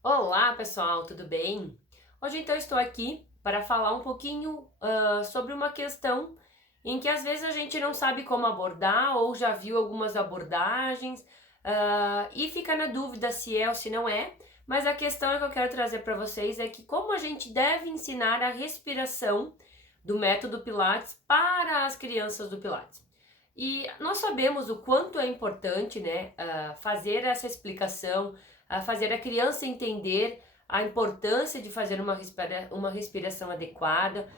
Olá pessoal, tudo bem? Hoje então estou aqui para falar um pouquinho sobre uma questão em que às vezes a gente não sabe como abordar ou já viu algumas abordagens e fica na dúvida se é ou se não é, mas a questão que eu quero trazer para vocês é que como a gente deve ensinar a respiração do método Pilates para as crianças do Pilates. E nós sabemos o quanto é importante, né, fazer essa explicação, fazer a criança entender a importância de fazer uma respiração adequada,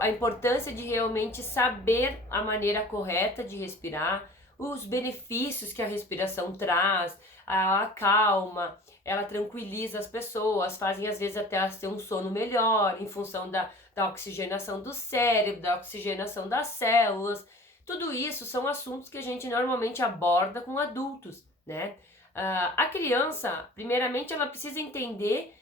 a importância de realmente saber a maneira correta de respirar, os benefícios que a respiração traz, ela acalma, ela tranquiliza as pessoas, fazem às vezes até elas ter um sono melhor em função da oxigenação do cérebro, da oxigenação das células. Tudo isso são assuntos que a gente normalmente aborda com adultos, né? A criança, primeiramente, ela precisa entender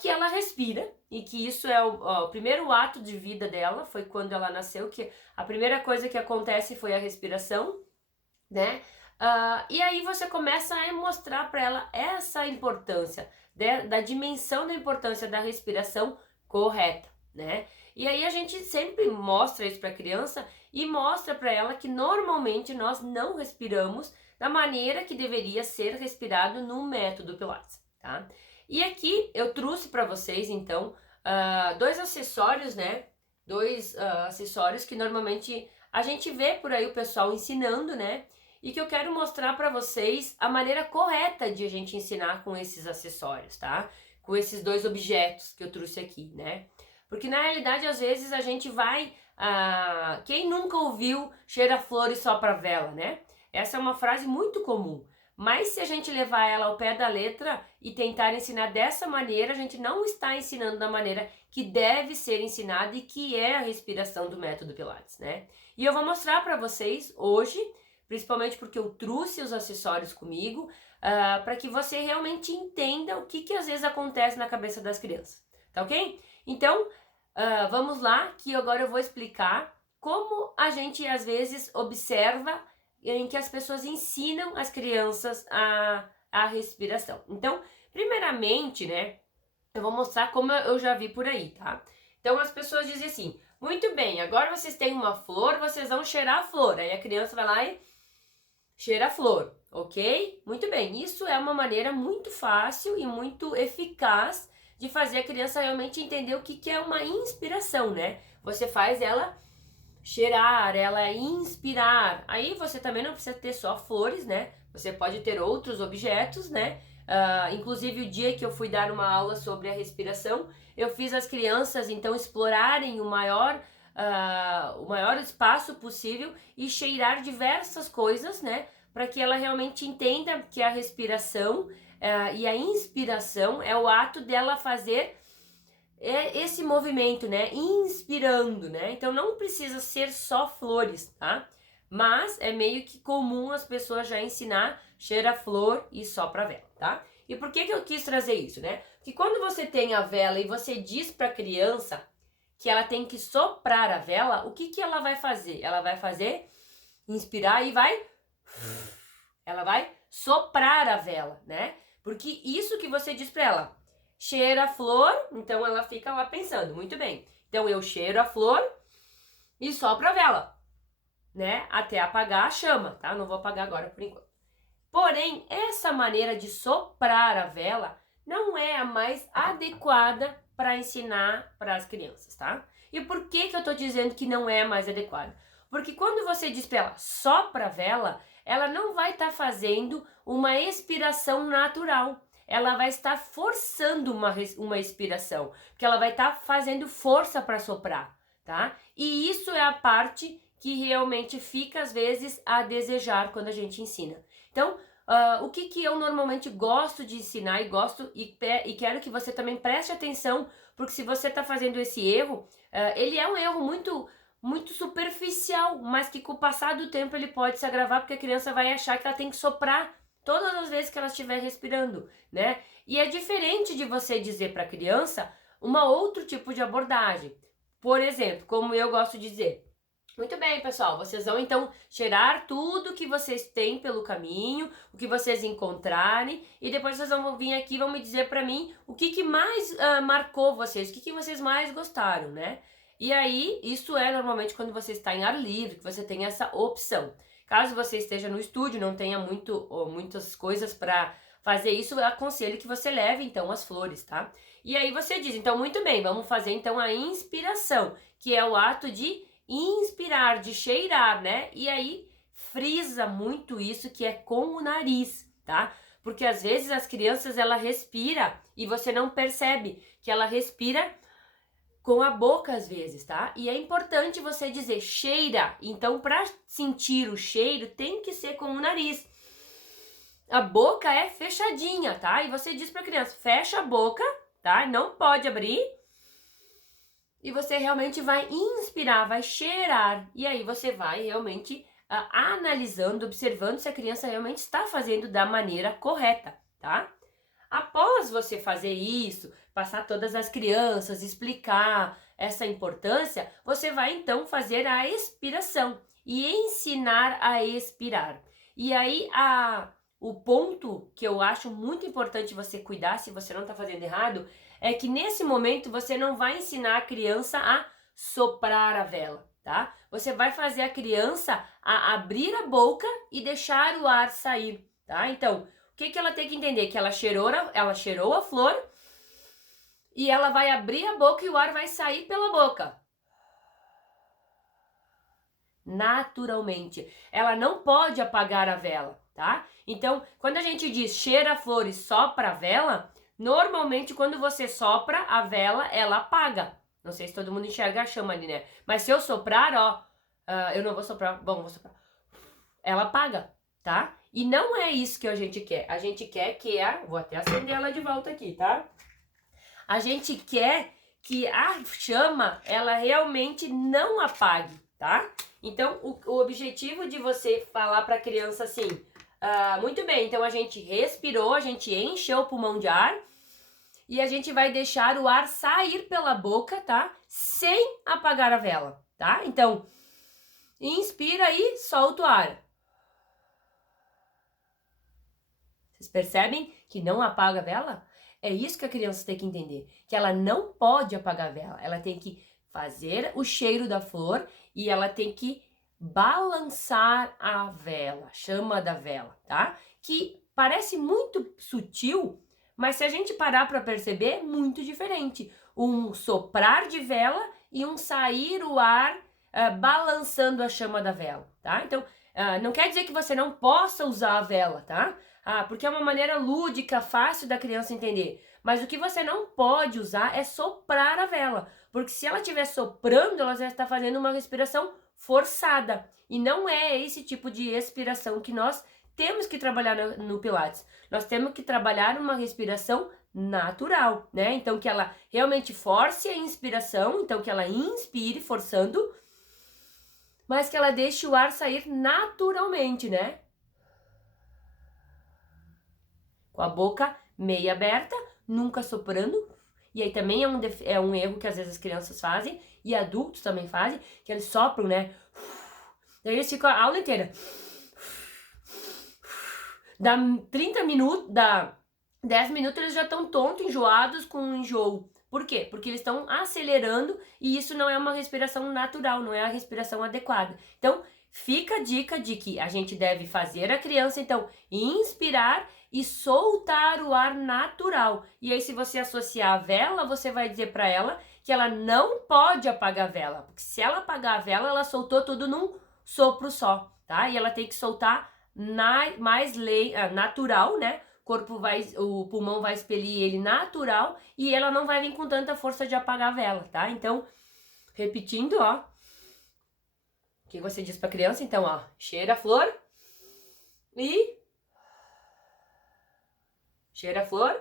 que ela respira e que isso é o primeiro ato de vida dela, foi quando ela nasceu, que a primeira coisa que acontece foi a respiração, né? E aí você começa a mostrar para ela essa importância, da dimensão da importância da respiração correta, né? E aí a gente sempre mostra isso para a criança e mostra para ela que normalmente nós não respiramos da maneira que deveria ser respirado no método Pilates, tá? E aqui eu trouxe para vocês então dois acessórios, né? Dois acessórios que normalmente a gente vê por aí o pessoal ensinando, né? E que eu quero mostrar para vocês a maneira correta de a gente ensinar com esses acessórios, tá? Com esses dois objetos que eu trouxe aqui, né? Porque na realidade, às vezes, a gente vai. Quem nunca ouviu cheira flores só pra vela, né? Essa é uma frase muito comum. Mas se a gente levar ela ao pé da letra e tentar ensinar dessa maneira, a gente não está ensinando da maneira que deve ser ensinada e que é a respiração do método Pilates, né? E eu vou mostrar para vocês hoje, principalmente porque eu trouxe os acessórios comigo, para que você realmente entenda o que às vezes acontece na cabeça das crianças, tá ok? Então, vamos lá, que agora eu vou explicar como a gente às vezes observa em que as pessoas ensinam as crianças a respiração. Então, primeiramente, né, eu vou mostrar como eu já vi por aí, tá? Então, as pessoas dizem assim, muito bem, agora vocês têm uma flor, vocês vão cheirar a flor. Aí a criança vai lá e cheira a flor, ok? Muito bem, isso é uma maneira muito fácil e muito eficaz de fazer a criança realmente entender o que é uma inspiração, né? Você faz ela cheirar, ela inspirar. Aí você também não precisa ter só flores, né? Você pode ter outros objetos, né? Inclusive o dia que eu fui dar uma aula sobre a respiração, eu fiz as crianças então explorarem o maior espaço possível e cheirar diversas coisas, né? Para que ela realmente entenda que a respiração e a inspiração é o ato dela fazer esse movimento, né? Inspirando, né? Então não precisa ser só flores, tá? Mas é meio que comum as pessoas já ensinar cheira a flor e sopra a vela, tá? E por que eu quis trazer isso, né? Porque quando você tem a vela e você diz para a criança que ela tem que soprar a vela, o que ela vai fazer? Ela vai fazer inspirar e ela vai soprar a vela, né? Porque isso que você diz para ela, cheira a flor, então ela fica lá pensando, muito bem. Então eu cheiro a flor e sopro a vela, né? Até apagar a chama, tá? Não vou apagar agora por enquanto. Porém, essa maneira de soprar a vela não é a mais adequada para ensinar para as crianças, tá? E por que eu tô dizendo que não é a mais adequada? Porque quando você diz para ela sopra a vela, ela não vai estar fazendo uma expiração natural. Ela vai estar forçando uma expiração, porque ela vai estar fazendo força para soprar, tá? E isso é a parte que realmente fica às vezes a desejar quando a gente ensina. Então, o que eu normalmente gosto de ensinar e gosto e quero que você também preste atenção, porque se você está fazendo esse erro, ele é um erro muito superficial, mas que com o passar do tempo ele pode se agravar, porque a criança vai achar que ela tem que soprar todas as vezes que ela estiver respirando, né? E é diferente de você dizer para a criança outro tipo de abordagem. Por exemplo, como eu gosto de dizer, Muito bem, pessoal. Vocês vão então cheirar tudo que vocês têm pelo caminho, o que vocês encontrarem, e depois vocês vão vir aqui e vão me dizer para mim o que mais marcou vocês, o que vocês mais gostaram, né? E aí, isso é normalmente quando você está em ar livre, que você tem essa opção. Caso você esteja no estúdio, não tenha muitas coisas para fazer isso, eu aconselho que você leve então as flores, tá? E aí você diz, então muito bem, vamos fazer então a inspiração, que é o ato de inspirar, de cheirar, né? E aí frisa muito isso que é com o nariz, tá? Porque às vezes as crianças ela respira e você não percebe que ela respira com a boca às vezes, tá? E é importante você dizer cheira. Então, para sentir o cheiro, tem que ser com o nariz. A boca é fechadinha, tá? E você diz para a criança, fecha a boca, tá? Não pode abrir. E você realmente vai inspirar, vai cheirar. E aí você vai realmente analisando, observando se a criança realmente está fazendo da maneira correta, tá? Após você fazer isso, passar todas as crianças, explicar essa importância, você vai então fazer a expiração e ensinar a expirar. E aí o ponto que eu acho muito importante você cuidar, se você não está fazendo errado, é que nesse momento você não vai ensinar a criança a soprar a vela, tá? Você vai fazer a criança a abrir a boca e deixar o ar sair, tá? Então, o que ela tem que entender? Que ela cheirou a flor e ela vai abrir a boca e o ar vai sair pela boca. Naturalmente. Ela não pode apagar a vela, tá? Então, quando a gente diz cheira a flor e sopra a vela, normalmente quando você sopra a vela, ela apaga. Não sei se todo mundo enxerga a chama ali, né? Mas se eu soprar, ó, eu não vou soprar, bom, vou soprar. Ela apaga, tá? E não é isso que a gente quer. A gente quer que vou até acender ela de volta aqui, tá? A gente quer que a chama, ela realmente não apague, tá? Então, o objetivo de você falar para a criança assim, muito bem, então a gente respirou, a gente encheu o pulmão de ar e a gente vai deixar o ar sair pela boca, tá? Sem apagar a vela, tá? Então, inspira e solta o ar. Vocês percebem que não apaga a vela? É isso que a criança tem que entender, que ela não pode apagar a vela, ela tem que fazer o cheiro da flor e ela tem que balançar a vela, chama da vela, tá? Que parece muito sutil, mas se a gente parar para perceber, é muito diferente. Um soprar de vela e um sair o ar balançando a chama da vela, tá? Então, não quer dizer que você não possa usar a vela, tá? Porque é uma maneira lúdica, fácil da criança entender. Mas o que você não pode usar é soprar a vela. Porque se ela estiver soprando, ela já está fazendo uma respiração forçada. E não é esse tipo de respiração que nós temos que trabalhar no Pilates. Nós temos que trabalhar uma respiração natural, né? Então, que ela realmente force a inspiração, então que ela inspire forçando, mas que ela deixe o ar sair naturalmente, né? Com a boca meia aberta, nunca soprando. E aí também é um erro que às vezes as crianças fazem, e adultos também fazem, que eles sopram, né? Daí eles ficam a aula inteira. Dá 30 minutos, dá 10 minutos, eles já estão tontos, enjoados, com enjoo. Por quê? Porque eles estão acelerando e isso não é uma respiração natural, não é a respiração adequada. Então, fica a dica de que a gente deve fazer a criança, então, inspirar e soltar o ar natural. E aí, se você associar a vela, você vai dizer para ela que ela não pode apagar a vela. Porque se ela apagar a vela, ela soltou tudo num sopro só, tá? E ela tem que soltar mais natural, né? O pulmão vai expelir ele natural e ela não vai vir com tanta força de apagar a vela, tá? Então, repetindo, ó. O que você diz pra criança? Então, ó, cheira a flor e cheira a flor.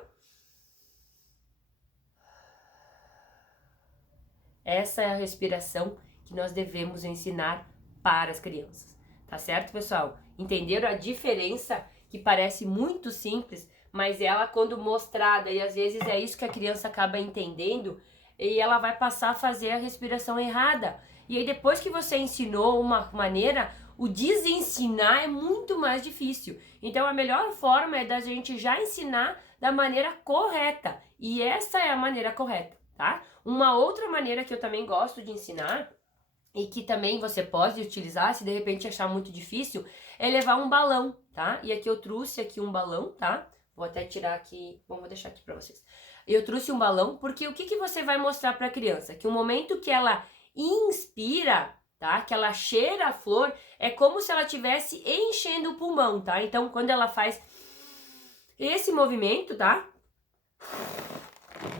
Essa é a respiração que nós devemos ensinar para as crianças, tá certo, pessoal? Entenderam a diferença? Que parece muito simples, mas ela quando mostrada, e às vezes é isso que a criança acaba entendendo, e ela vai passar a fazer a respiração errada. E aí depois que você ensinou uma maneira, o desensinar é muito mais difícil. Então a melhor forma é da gente já ensinar da maneira correta. E essa é a maneira correta, tá? Uma outra maneira que eu também gosto de ensinar e que também você pode utilizar, se de repente achar muito difícil, é levar um balão, tá? E aqui eu trouxe aqui um balão, tá? Vou até tirar aqui, bom, vou deixar aqui pra vocês. Eu trouxe um balão, porque o que que você vai mostrar pra criança? Que o momento que ela inspira, tá? Que ela cheira a flor, é como se ela estivesse enchendo o pulmão, tá? Então, quando ela faz esse movimento, tá?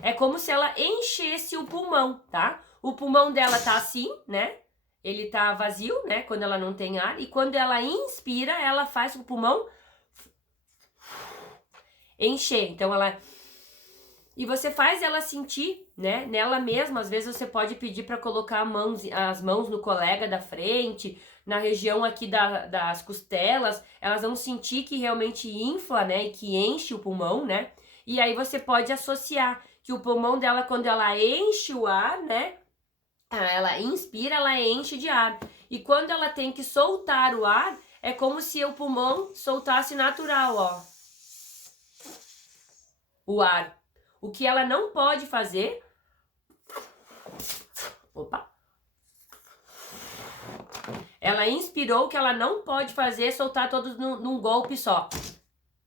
É como se ela enchesse o pulmão, tá? O pulmão dela tá assim, né? Ele tá vazio, né? Quando ela não tem ar. E quando ela inspira, ela faz o pulmão encher. Então, ela... E você faz ela sentir, né? Nela mesma. Às vezes você pode pedir para colocar as mãos no colega da frente, na região aqui das costelas. Elas vão sentir que realmente infla, né? E que enche o pulmão, né? E aí você pode associar que o pulmão dela, quando ela enche o ar, né? Ela inspira, ela enche de ar. E quando ela tem que soltar o ar, é como se o pulmão soltasse natural, ó. O ar. O que ela não pode fazer... Opa! Ela inspirou, o que ela não pode fazer é soltar todos num golpe só.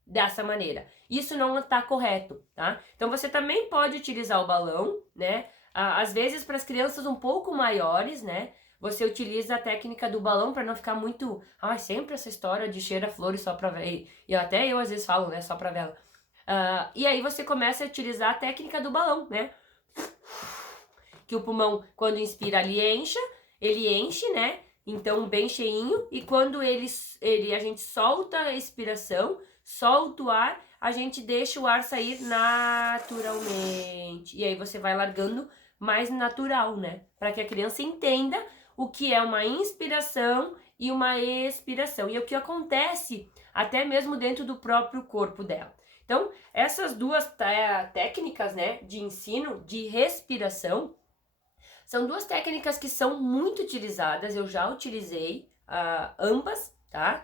Dessa maneira. Isso não está correto, tá? Então você também pode utilizar o balão, né? Às vezes para as crianças um pouco maiores, né? Você utiliza a técnica do balão para não ficar muito... sempre essa história de cheira flores só para vela. E até eu às vezes falo, né? Só para vela. E aí você começa a utilizar a técnica do balão, né? Que o pulmão, quando inspira, ele enche, né? Então, bem cheinho. E quando a gente solta a expiração, solta o ar, a gente deixa o ar sair naturalmente. E aí você vai largando mais natural, né? Para que a criança entenda o que é uma inspiração e uma expiração. E o que acontece até mesmo dentro do próprio corpo dela. Então, essas duas técnicas, né, de ensino, de respiração, são duas técnicas que são muito utilizadas. Eu já utilizei ambas, tá?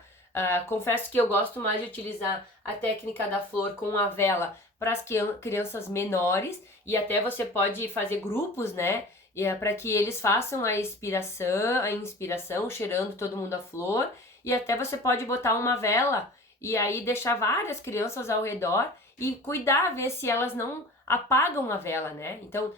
Confesso que eu gosto mais de utilizar a técnica da flor com a vela para as crianças menores, e até você pode fazer grupos, né? Para que eles façam a inspiração, cheirando todo mundo a flor, e até você pode botar uma vela e aí deixar várias crianças ao redor e cuidar, ver se elas não apagam a vela, né? Então,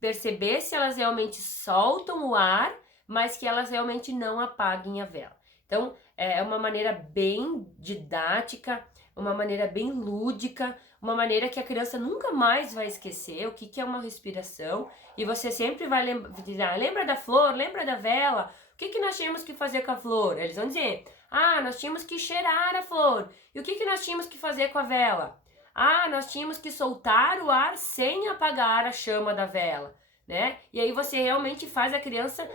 perceber se elas realmente soltam o ar, mas que elas realmente não apaguem a vela. Então, é uma maneira bem didática, uma maneira bem lúdica, uma maneira que a criança nunca mais vai esquecer o que é uma respiração, e você sempre vai lembrar, lembra da flor, lembra da vela, o que nós tínhamos que fazer com a flor? Eles vão dizer, nós tínhamos que cheirar a flor, e o que nós tínhamos que fazer com a vela? Nós tínhamos que soltar o ar sem apagar a chama da vela, né? E aí você realmente faz a criança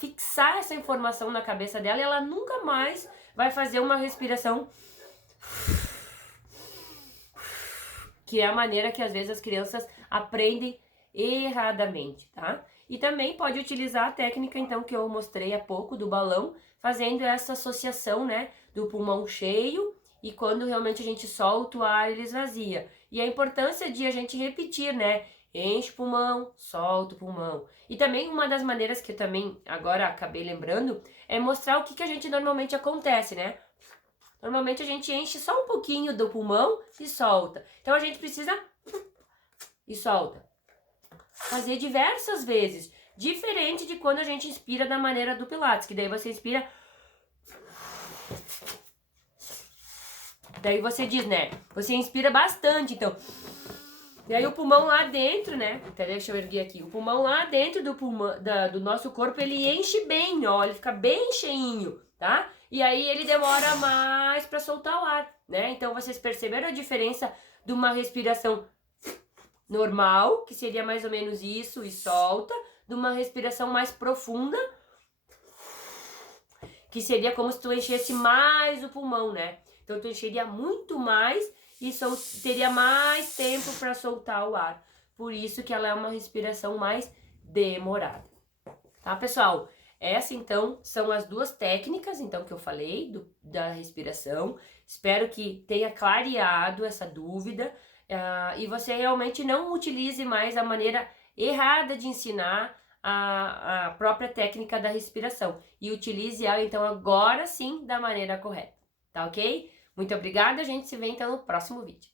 fixar essa informação na cabeça dela, e ela nunca mais vai fazer uma respiração, que é a maneira que às vezes as crianças aprendem erradamente, tá? E também pode utilizar a técnica, então, que eu mostrei há pouco, do balão, fazendo essa associação, né, do pulmão cheio, e quando realmente a gente solta o ar, ele esvazia. E a importância de a gente repetir, né? Enche o pulmão, solta o pulmão. E também uma das maneiras que eu também agora acabei lembrando é mostrar o que a gente normalmente acontece, né? Normalmente a gente enche só um pouquinho do pulmão e solta. Então a gente precisa e solta. Fazer diversas vezes. Diferente de quando a gente inspira da maneira do Pilates, que daí você inspira... Daí você diz, né? Você inspira bastante, então. E aí o pulmão lá dentro, né? Então, deixa eu erguer aqui. O pulmão lá dentro do nosso corpo, ele enche bem, ó. Ele fica bem cheinho, tá? E aí ele demora mais para soltar o ar, né? Então vocês perceberam a diferença de uma respiração normal, que seria mais ou menos isso, e solta, de uma respiração mais profunda, que seria como se tu enchesse mais o pulmão, né? Então tu encheria muito mais e teria mais tempo para soltar o ar. Por isso que ela é uma respiração mais demorada. Tá, pessoal? Essa, então, são as duas técnicas, então, que eu falei da respiração. Espero que tenha clareado essa dúvida, e você realmente não utilize mais a maneira errada de ensinar a própria técnica da respiração. E utilize ela, então, agora sim, da maneira correta. Tá ok? Muito obrigada, a gente se vê, então, no próximo vídeo.